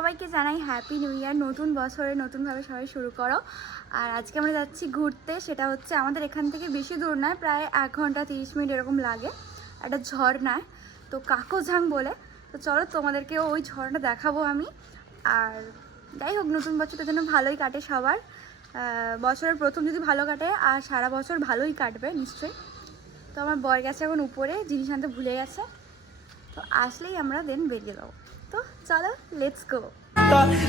সবাইকে জানাই happy new year. নতুন বছরে নতুনভাবে সবাই শুরু করো। আর আজকে আমরা যাচ্ছি ঘুরতে, সেটা হচ্ছে আমাদের এখান থেকে বেশি দূর নয়, প্রায় 1 ঘন্টা 30 মিনিট এরকম লাগে। একটা ঝর্ণায়, তো কাকোঝাং বলে। তো চলো তোমাদেরকে ওই ঝর্ণা দেখাবো আমি। আর যাই হোক, নতুন বছরটা যেন ভালোই কাটে সবার। বছরের প্রথম যদি ভালো কাটে আর সারা বছর ভালোই কাটবে নিশ্চয়ই। তো আমার বর গেছে এখন উপরে, জিনিস আনতে ভুলে গেছে, তো আসলেই আমরা দেন বেরিয়ে যাবো। तो चलो लेट्स गो।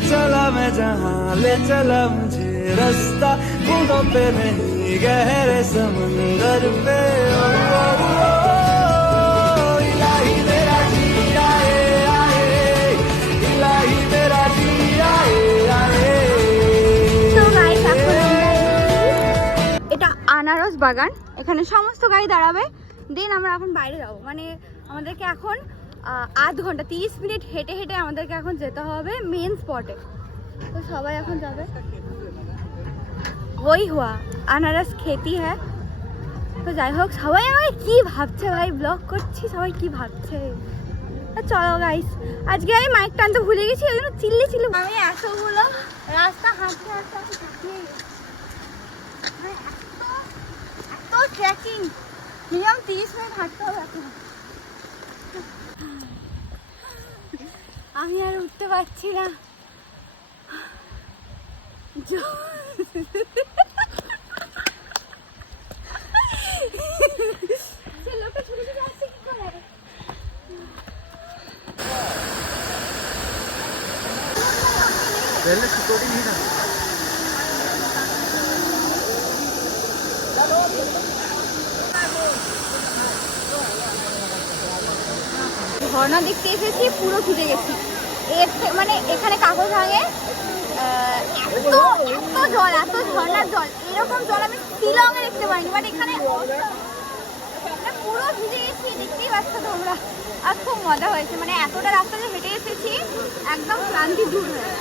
चला मैं जहाँ ले चला मुझे रास्ता, बूंदों पे नहीं गहरे समंदर पे। ओ, ओ, ओ, इलाही मेरा जी आए आए, इलाही मेरा जी आए आए। तो गाइस এটা আনারস বাগান, এখানে সমস্ত গাড়ি দাঁড়াবে। দেন আমরা এখন বাইরে যাবো, মানে আমাদেরকে এখন 8 ঘন্টা 30 মিনিট হেঁটে হেঁটে আমাদেরকে এখন যেতে হবে মেন স্পটে। তো সবাই এখন যাবে। ওই হুয়া আনারস খেতি হ্যাঁ। তো যাই হোক, সবাই আমাকে কি ভাবছে ভাই, ব্লগ করছি, সবাই কি ভাবছে। চলো গাইস, আজকে আমি মাইক টানতে ভুলে গেছি, ওই জন্য চিল্লি চিল্লি। আমি এতগুলো রাস্তা হাঁটতে হাঁটতে এত ট্রেকিং, মিনিমাম 30 মিনিট হাঁটতে হবে এখন। আমি আর উঠতে পারছি না। ঝর্ণা দেখতে এসেছি, পুরো ভিজে গেছি। মানে এখানে কাকোঝাঙে এত এত জল, এত ঝর্ণার জল, এরকম জল আমি শিলংয়ে দেখতে পাইনি। বাট এখানে পুরো ভিজে গেছি, দেখতেই পাচ্ছ তোমরা। আর খুব মজা হয়েছে, মানে এতটা রাস্তা যে হেঁটে এসেছি, একদম ক্লান্তি দূর হয়ে।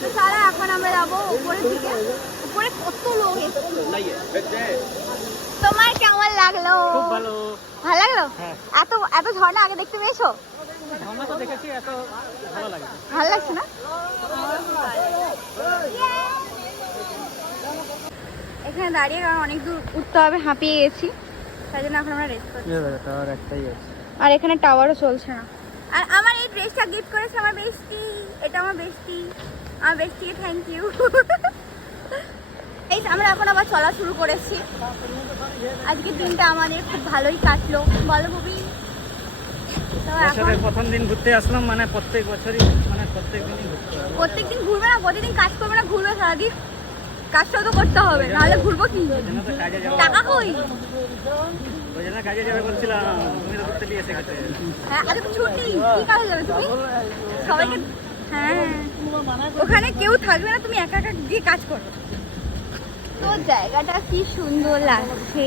তো চলো এখন আমরা যাবো উপরের দিকে। উপরে কত লোক এসেছে। তোমার কেমন লাগলো? ভালো লাগলো? এত এত ঝর্ণা আগে দেখতে পেয়েছো? ভালো লাগছে না? এখানে দাঁড়িয়ে, কারণ অনেক দূর উঠতে হবে, হাঁপিয়ে গেছি, তাই জন্য এখন আমরা রেস্ট করছি। আর এখানে টাওয়ারও চলছে না। আর আমার এই ড্রেসটা গিফট করেছে আমার বেস্টি। এটা আমার বেস্টি, আমার বেস্টিকে থ্যাংক ইউ। এই আমরা এখন আবার চলা শুরু করেছি। আজকের দিনটা আমাদের খুব ভালোই কাটলো, বলো বুবি? প্রথম দিন ঘুরতে আসলাম, মানে প্রত্যেক বছরই, মানে প্রত্যেকদিন ঘুরবে না, প্রতিদিন কাজ করবে না, ঘুরবে সারাদিন। কাজটাও তো করতে হবে, নাহলে ঘুরবো কি? টাকা কই? ওই জন্য কাজে যাবে বলছিলাম, তুমি তো ঘুরতে নিয়ে এসে গেছে। হ্যাঁ, আজকে তো ছুটি, কি কাজে যাবে তুমি? সবাইকে হ্যাঁ, ওখানে কেউ থাকবে না, তুমি একা একা গিয়ে কাজ করবে। তো জায়গাটা কি সুন্দর লাগছে।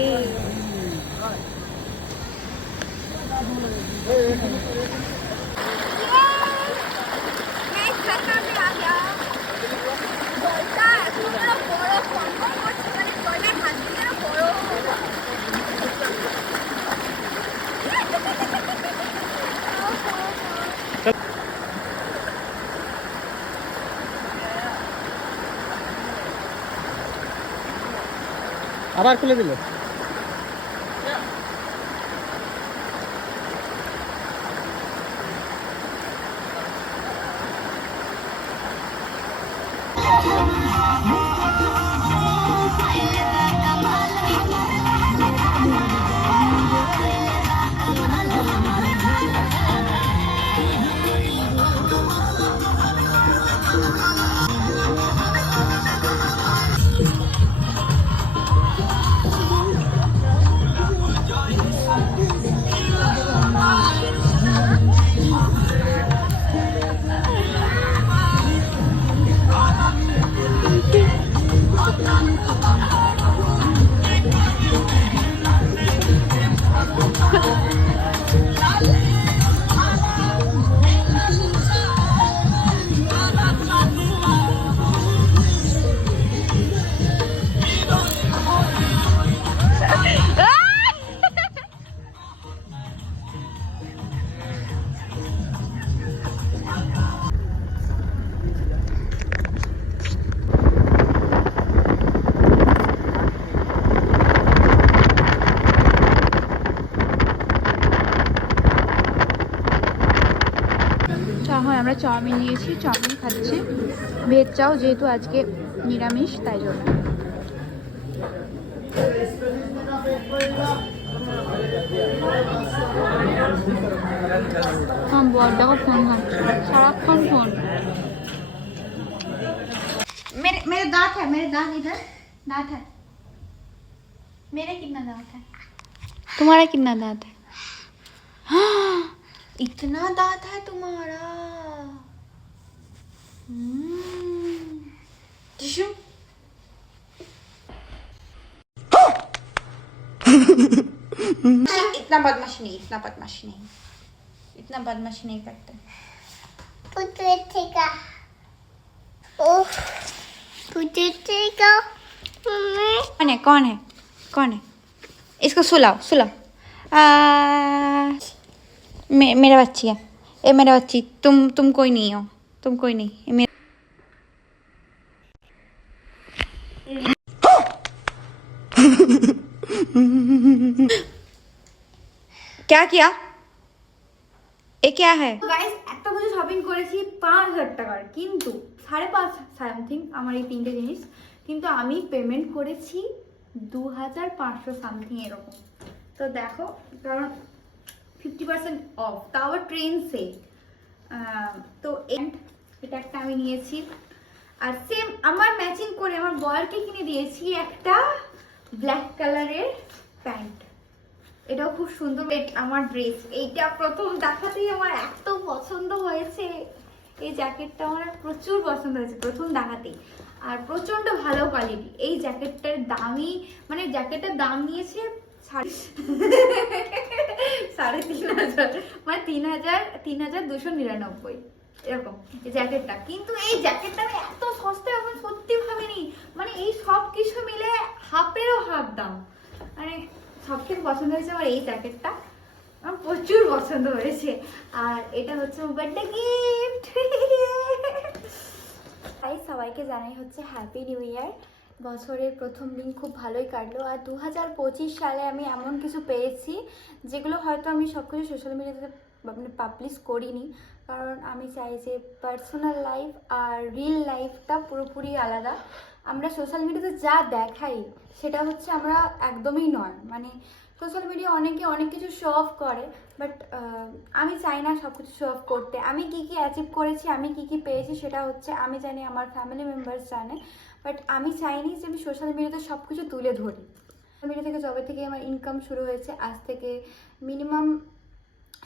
আবার খুলে দিল। আমরা চাউমিন নিয়েছি, চাউমিন খাচ্ছি, ভেজ চাও যেহেতু আজকে নিরামিষ তাই জন্য। বড়টাকে ফোন খাচ্ছে, সারাক্ষণ ফোন। मेरे दांत है, मेरे दांत इधर दांत है। मेरे कितना दांत है? तुम्हारा कितना दांत है? हाँ, इतना दांत है तुम्हारा। टिश्यू। इतना बदमाशी नहीं, इतना बदमाशी नहीं, इतना बदमाशी नहीं करते। कौन है कौन है कौन है? इसको सुलाओ सुलाओ। मेरा बच्ची है, ये मेरा बच्ची। तुम कोई नहीं हो, तुम कोई नहीं, ये मेरा। क्या किया? এ क्या है? গাইস একটা বছর শপিং করেছি 5000 টাকার, কিন্তু 5.5 সামথিং আমার এই তিনটে জিনিস, কিন্তু আমি পেমেন্ট করেছি 2500 সামথিং এরকম। তো দেখো, কারণ 50% অফ, তাও ট্রেন সে। তো এটা একটা আমি নিয়েছি, আর সেম আমার ম্যাচিং করে আমার বরকে কিনে দিয়েছি একটা ব্ল্যাক কালারের প্যান্ট। এটাও খুব সুন্দর আমার ড্রেস। এইটা প্রথম দেখাতেই আমার এত পছন্দ হয়েছে, এই জ্যাকেটটা আমার প্রচুর পছন্দ হয়েছে প্রথম দেখাতেই, আর প্রচন্ড ভালো কোয়ালিটি। এই জ্যাকেটটার দামই মানে জ্যাকেটটার দাম নিয়েছে 3,500, মানে 3,299 এরকম এই জ্যাকেটটা। কিন্তু এই জ্যাকেটটা আমি এত সস্তা এখন সত্যি ভাবিনি, মানে এই সব কিছু মিলে হাফেরও হাফ দাম। মানে সব থেকে পছন্দ হয়েছে আমার এই জ্যাকেটটা, আমার প্রচুর পছন্দ হয়েছে। আর এটা হচ্ছে বার্থডে গিফট। তাই সবাইকে জানাই হচ্ছে হ্যাপি নিউ ইয়ার। বছরের প্রথম দিন খুব ভালোই কাটলো, আর 2025 সালে আমি এমন কিছু পেয়েছি যেগুলো হয়তো আমি সব কিছু সোশ্যাল মিডিয়াতে মানে পাবলিশ করিনি, কারণ আমি চাই যে পার্সোনাল লাইফ আর রিয়েল লাইফটা পুরোপুরি আলাদা। আমরা সোশ্যাল মিডিয়াতে যা দেখাই সেটা হচ্ছে আমরা একদমই নয়। মানে সোশ্যাল মিডিয়া অনেকে অনেক কিছু শো অফ করে, বাট আমি চাই না সব কিছু শো অফ করতে। আমি কি কি অ্যাচিভ করেছি, আমি কি কি পেয়েছি সেটা হচ্ছে আমি জানি, আমার ফ্যামিলি মেম্বার্স জানে, বাট আমি চাইনি যে আমি সোশ্যাল মিডিয়াতে সব কিছু তুলে ধরি। সোশ্যাল মিডিয়া থেকে যবে থেকে আমার ইনকাম শুরু হয়েছে, আজ থেকে মিনিমাম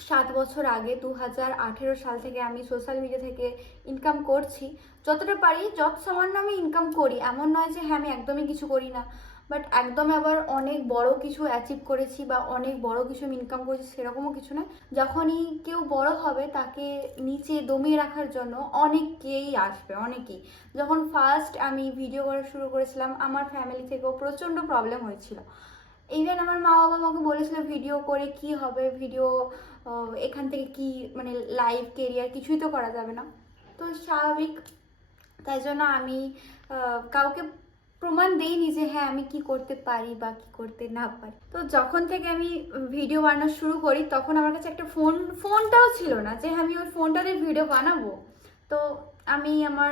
7 বছর আগে 2018 সাল থেকে আমি সোশ্যাল মিডিয়া থেকে ইনকাম করছি। যতটা পারি যত সামান্য আমি ইনকাম করি, এমন নয় যে হ্যাঁ আমি একদমই কিছু করি না, বাট একদম আবার অনেক বড় কিছু অ্যাচিভ করেছি বা অনেক বড় কিছু আমি ইনকাম করেছি সেরকমও কিছু না। যখনই কেউ বড় হবে তাকে নিচে দমিয়ে রাখার জন্য অনেকেই আসবে, অনেকেই। যখন ফার্স্ট আমি ভিডিও করা শুরু করেছিলাম আমার ফ্যামিলি থেকেও প্রচণ্ড প্রবলেম হয়েছিল। ইভেন আমার মা বাবা আমাকে বলেছিল ভিডিও করে কি হবে, ভিডিও এখান থেকে কি মানে লাইভ কেরিয়ার কিছুই তো করা যাবে না। তো স্বাভাবিক, তাই জন্য আমি কাউকে প্রমাণ দেইনি যে হ্যাঁ আমি কি করতে পারি বা কি করতে না পারি। তো যখন থেকে আমি ভিডিও বানানো শুরু করি তখন আমার কাছে একটা ফোনটাও ছিল না যে আমি ওই ফোনটাতে ভিডিও বানাবো। তো আমি আমার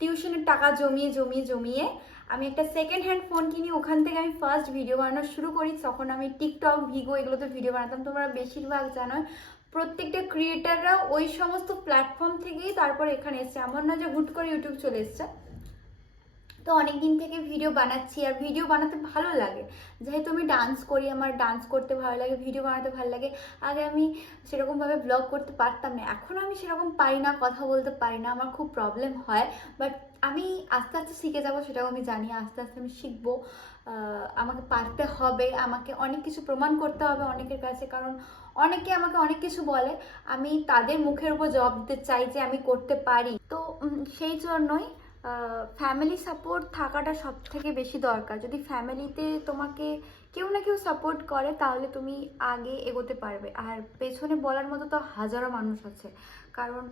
টিউশনের টাকা জমিয়ে আমি একটা সেকেন্ড হ্যান্ড ফোন কিনি, ওখান থেকে আমি ফার্স্ট ভিডিও বানানো শুরু করি। তখন আমি টিকটক, ভিগো এগুলোতে ভিডিও বানাতাম। তোমরা বেশিরভাগ জানো প্রত্যেকটা ক্রিয়েটাররা ওই সমস্ত প্ল্যাটফর্ম থেকেই তারপর এখানে এসছে, এমন না যে হুট করে ইউটিউব চলে এসছে। তো অনেক দিন থেকে ভিডিও বানাচ্ছি, আর ভিডিও বানাতে ভালো লাগে, যেহেতু আমি ডান্স করি, আমার ডান্স করতে ভালো লাগে, ভিডিও বানাতে ভালো লাগে। আগে আমি সেরকমভাবে ব্লগ করতে পারতাম না, এখন আমি সেরকম পারি না, কথা বলতে পারি না, আমার খুব প্রবলেম হয়, বাট আমি আস্তে আস্তে শিখে যাবো, সেটাও আমি জানি। আস্তে আস্তে আমি শিখবো, আমাকে পারতে হবে, আমাকে অনেক কিছু প্রমাণ করতে হবে অনেকের কাছে, কারণ অনেকে আমাকে অনেক কিছু বলে, আমি তাদের মুখের উপর জবাব দিতে চাই যে আমি করতে পারি। তো সেই জন্যই ফ্যামিলি সাপোর্ট থাকাটা সব থেকে বেশি দরকার। যদি ফ্যামিলিতে তোমাকে কেউ না কেউ সাপোর্ট করে তাহলে তুমি আগে এগোতে পারবে। আর পেছনে বলার মতো তো হাজারো মানুষ আছে, কারণ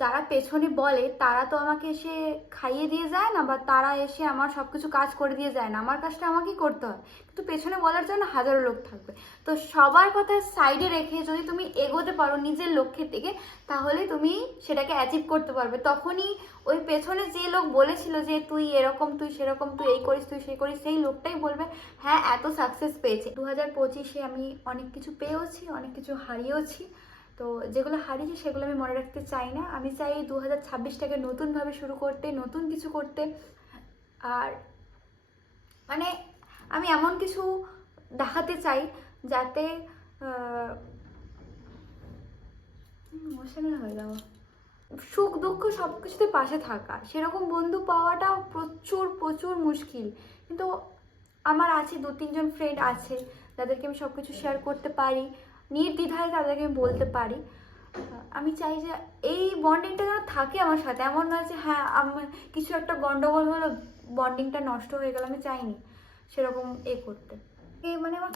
যারা পেছনে বলে তারা তো আমাকে এসে খাইয়ে দিয়ে যায় না, বা তারা এসে আমার সব কিছু কাজ করে দিয়ে যায় না, আমার কাজটা আমাকেই করতে হয়। কিন্তু পেছনে বলার জন্য হাজারো লোক থাকবে। তো সবার কথা সাইডে রেখে যদি তুমি এগোতে পারো নিজের লক্ষ্যের দিকে, তাহলে তুমি সেটাকে অ্যাচিভ করতে পারবে। তখনই ওই পেছনে যে লোক বলেছিল যে তুই এরকম, তুই সেরকম, তুই এই করিস, তুই সেই করিস, সেই লোকটাই বলবে হ্যাঁ এত সাকসেস পেয়েছে। 2025-এ আমি অনেক কিছু পেয়েওছি, অনেক কিছু হারিয়েওছি। তো যেগুলো হারিয়েছি সেগুলো আমি মনে রাখতে চাই না। আমি চাই 2026টাকে নতুনভাবে শুরু করতে, নতুন কিছু করতে। আর মানে আমি এমন কিছু দেখাতে চাই যাতে ইমোশনাল হয়ে যাওয়া, সুখ দুঃখ সব কিছুতে পাশে থাকা, সেরকম বন্ধু পাওয়াটা প্রচুর প্রচুর মুশকিল। কিন্তু আমার আছে 2-3 জন ফ্রেন্ড আছে যাদেরকে আমি সব কিছু শেয়ার করতে পারি, নির্দ্বিধায় তাদেরকে আমি বলতে পারি। আমি চাই যে এই বন্ডিংটা যেন থাকে আমার সাথে, এমন নয় যে হ্যাঁ আমার কিছু একটা গন্ডগোল হলো বন্ডিংটা নষ্ট হয়ে গেল, আমি চাইনি সেরকম করতে। মানে আমার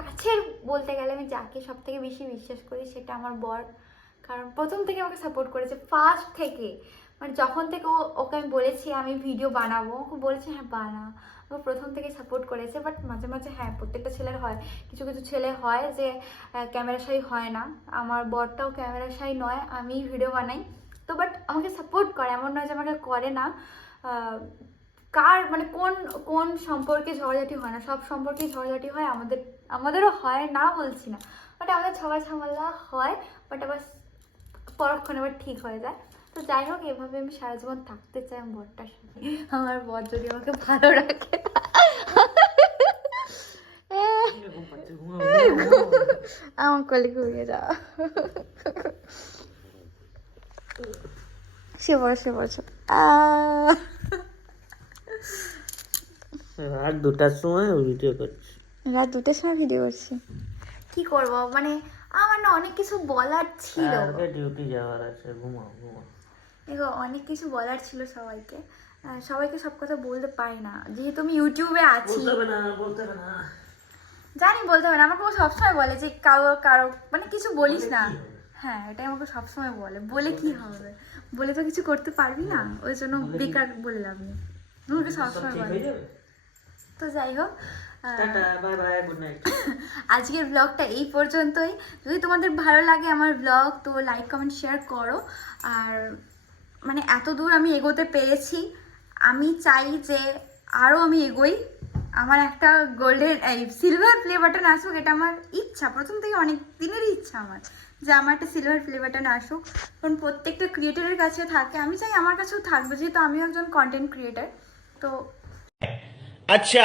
কাছের বলতে গেলে আমি যাকে সব থেকে বেশি বিশ্বাস করি সেটা আমার বর। কারণ প্রথম থেকে আমাকে সাপোর্ট করেছে, ফার্স্ট থেকে, মানে যখন থেকে ওকে আমি বলেছি আমি ভিডিও বানাবো, ওকে বলেছে হ্যাঁ বানা, ও প্রথম থেকে সাপোর্ট করেছে। বাট মাঝে মাঝে হ্যাঁ প্রত্যেকটা ছেলের হয়, কিছু কিছু ছেলে হয় যে ক্যামেরা শাই হয় না। আমার বরটাও ক্যামেরা শাই নয়, আমি ভিডিও বানাই তো, বাট আমাকে সাপোর্ট করে, এমন নয় যে আমাকে করে না। কার মানে কোন সম্পর্কে ঝগড়াঝাটি হয় না, সব সম্পর্কে ঝগড়াঝাটি হয়, আমাদেরও হয় না বলছি না, বাট আমাদের ঝগড়া ঝামেলা হয়, বাট আবার পরক্ষণে আবার ঠিক হয়ে যায়। তো যাই হোক, এভাবে আমি সারা জীবন থাকতে চাই আমার বরটার সাথে। আমার বর যদি আমাকে ভালো রাখে, আমার কলে ঘুরিয়ে যাওয়া। সে বলছো রাত 2টার সময় ভিডিও করছি। রাত 2টার সময় ভিডিও করছি, কি করবো মানে আমার না অনেক কিছু বলার ছিল। ডিউটি যাওয়ার আছে, ঘুমাও। দেখো অনেক কিছু বলার ছিল সবাইকে, সবাইকে সব কথা বলতে পারি না, যেহেতু আমি ইউটিউবে আছি। বলতে হবে না জানি বলতে হবে না, আমাকে ও সবসময় বলে যে কারো মানে কিছু বলিস না। হ্যাঁ এটাই আমাকে সবসময় বলে কি হবে, বলে তো কিছু করতে পারবি না, ওই জন্য বেকার বলে লাভ নেই, আমাকে সবসময় বলে। তো যাই হোক, বাই বাই, গুড নাইট। আজকের ব্লগটা এই পর্যন্তই। যদি তোমাদের ভালো লাগে আমার ব্লগ তো লাইক কমেন্ট শেয়ার করো। আর মানে এত দূর আমি এগোতে পেরেছি, আমি চাই যে আরও আমি এগোই। আমার একটা সিলভার প্লে বাটন আসুক, এটা আমার ইচ্ছা, প্রথম থেকে অনেক দিনেরই ইচ্ছা আমার, যে আমার একটা সিলভার প্লে বাটন আসুক। কারণ প্রত্যেকটা ক্রিয়েটারের কাছে থাকে, আমি চাই আমার কাছেও থাকবে, যেহেতু আমিও একজন কন্টেন্ট ক্রিয়েটার। তো अच्छा